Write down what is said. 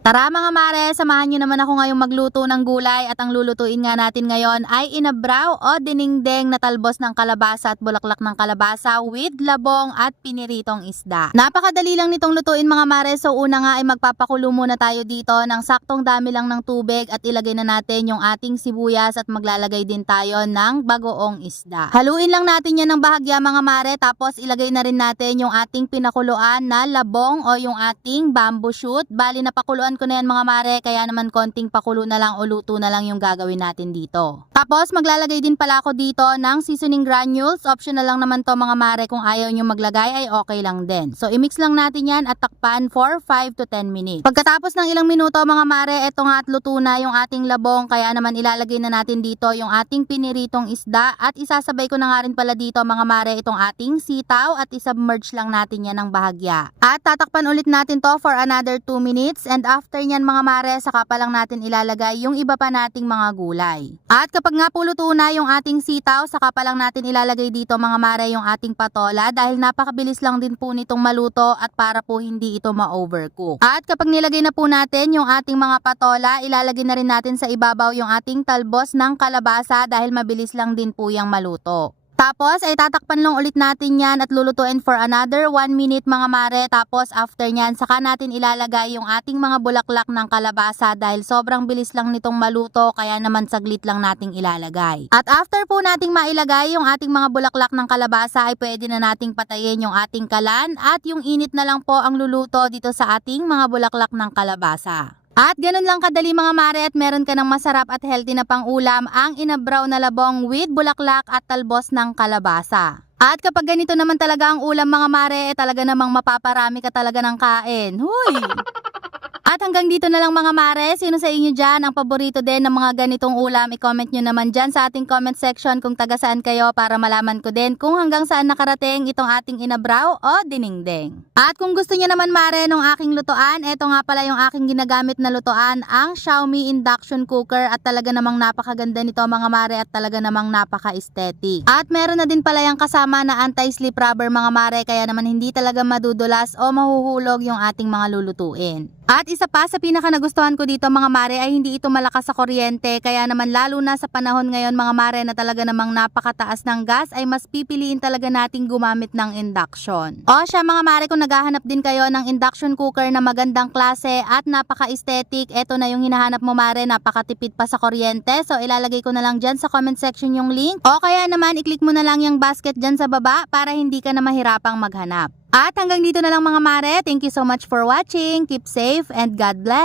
Tara mga mare, samahan nyo naman ako ngayong magluto ng gulay at ang lulutuin nga natin ngayon ay inabraw o dinengdeng na talbos ng kalabasa at bulaklak ng kalabasa with labong at piniritong isda. Napakadali lang nitong lutuin mga mare, so una nga ay magpapakulo muna tayo dito ng saktong dami lang ng tubig at ilagay na natin yung ating sibuyas at maglalagay din tayo ng bagoong isda. Haluin lang natin yan ng bahagya mga mare, tapos ilagay na rin natin yung ating pinakuluan na labong o yung ating bamboo shoot. Bali napakuluan ko na yan mga mare, kaya naman konting pakulo na lang o luto na lang yung gagawin natin dito. Tapos maglalagay din pala ako dito ng seasoning granules. Optional lang naman to mga mare, kung ayaw nyo maglagay ay okay lang din. So i-mix lang natin yan at takpan for 5 to 10 minutes. Pagkatapos ng ilang minuto mga mare, eto nga at luto na yung ating labong, kaya naman ilalagay na natin dito yung ating piniritong isda at isasabay ko na nga rin pala dito mga mare itong ating sitaw at isubmerge lang natin yan ng bahagya. At tatakpan ulit natin to for another 2 minutes and after nyan mga mare, saka pa lang natin ilalagay yung iba pa nating mga gulay. At kapag nga po luto na yung ating sitaw, saka pa lang natin ilalagay dito mga mare yung ating patola dahil napakabilis lang din po nitong maluto at para po hindi ito ma-overcook. At kapag nilagay na po natin yung ating mga patola, ilalagay na rin natin sa ibabaw yung ating talbos ng kalabasa dahil mabilis lang din po yung maluto. Tapos ay tatakpan lang ulit natin yan at lulutuin for another 1 minute mga mare. Tapos after nyan, saka natin ilalagay yung ating mga bulaklak ng kalabasa dahil sobrang bilis lang nitong maluto, kaya naman saglit lang nating ilalagay. At after po nating mailagay yung ating mga bulaklak ng kalabasa ay pwede na nating patayin yung ating kalan at yung init na lang po ang luluto dito sa ating mga bulaklak ng kalabasa. At ganun lang kadali mga mare at meron ka ng masarap at healthy na pang-ulam, ang inabraw na labong with bulaklak at talbos ng kalabasa. At kapag ganito naman talaga ang ulam mga mare, talaga namang mapaparami ka talaga ng kain. Huy! At hanggang dito na lang mga mare, sino sa inyo dyan ang paborito din ng mga ganitong ulam? I-comment nyo naman dyan sa ating comment section kung taga saan kayo para malaman ko din kung hanggang saan nakarating itong ating inabraw o dinengdeng. At kung gusto nyo naman mare nung aking lutuan, eto nga pala yung aking ginagamit na lutuan, ang Xiaomi induction cooker, at talaga namang napakaganda nito mga mare at talaga namang napaka-aesthetic. At meron na din pala yung kasama na anti-slip rubber mga mare, kaya naman hindi talaga madudulas o mahuhulog yung ating mga lulutuin. At isa pa sa pinaka nagustuhan ko dito mga mare ay hindi ito malakas sa kuryente, kaya naman lalo na sa panahon ngayon mga mare na talaga namang napakataas ng gas ay mas pipiliin talaga nating gumamit ng induction. O siya mga mare, kung naghahanap din kayo ng induction cooker na magandang klase at napaka-aesthetic, eto na yung hinahanap mo mare, napakatipid pa sa kuryente. So ilalagay ko na lang dyan sa comment section yung link, o kaya naman i-click mo na lang yung basket dyan sa baba para hindi ka na mahirapang maghanap. At hanggang dito na lang mga mare. Thank you so much for watching. Keep safe and God bless.